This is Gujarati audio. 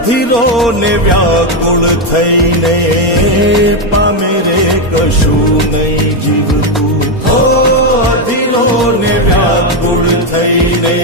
અધીરો ને વ્યાકુળ થઈને પામે રે કશું નહીં જીવતું. અધીરો ને વ્યાકુળ થઈને